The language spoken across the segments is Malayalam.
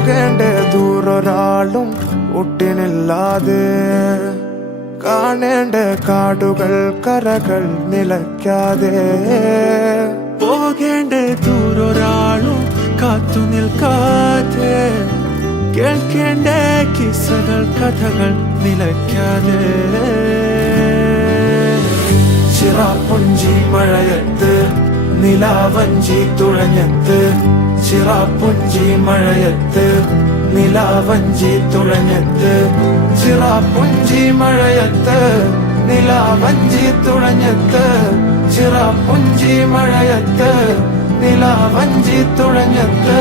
പോകേണ്ട ദൂരൊരാളും ഒട്ടിനില്ലാതെ കാണേണ്ട കാടുകൾ കരകൾ നിലയ്ക്കാതെ പോകേണ്ട ദൂരൊരാളും കാത്തു നിൽക്കാതെ കേൾക്കേണ്ട കിസ്സകൾ കഥകൾ നിലയ്ക്കാതെ ചിറാപ്പുഞ്ചി മഴയത്ത് നിലാവഞ്ചി തുഴഞ്ഞത്ത് ചിറാപ്പുഞ്ചി മഴയത്ത് നിലാവഞ്ചി തുഴഞ്ഞത്ത് ചിറാപ്പുഞ്ചി മഴയത്ത് നിലാവഞ്ചി തുഴഞ്ഞത്ത് ചിറാപ്പുഞ്ചി മഴയത്ത് നിലാവഞ്ചി തുഴഞ്ഞത്ത്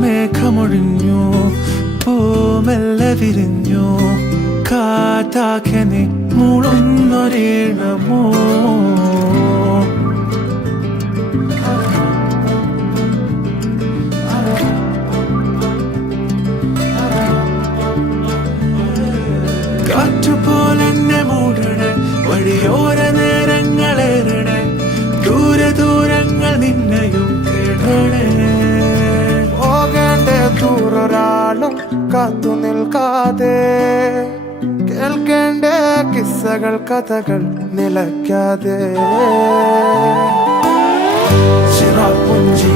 മേഘമൊഴിഞ്ഞു പൂമെല്ലെ വിരിഞ്ഞു കാറ്റാകെ മൂളുന്നൊരീണമോ കാറ്റുപോലെന്നെ മൂടണേ വഴിയോര നേരങ്ങളേറണേ ദൂരെ ദൂരങ്ങൾ നിന്നെയും തേടണേ ദൂരൊരാളും കാത്തു നിൽക്കാതെ കേൾക്കേണ്ട കിസ്സകൾ കഥകൾ നിലയ്ക്കാതെ ചിറാപ്പുഞ്ചി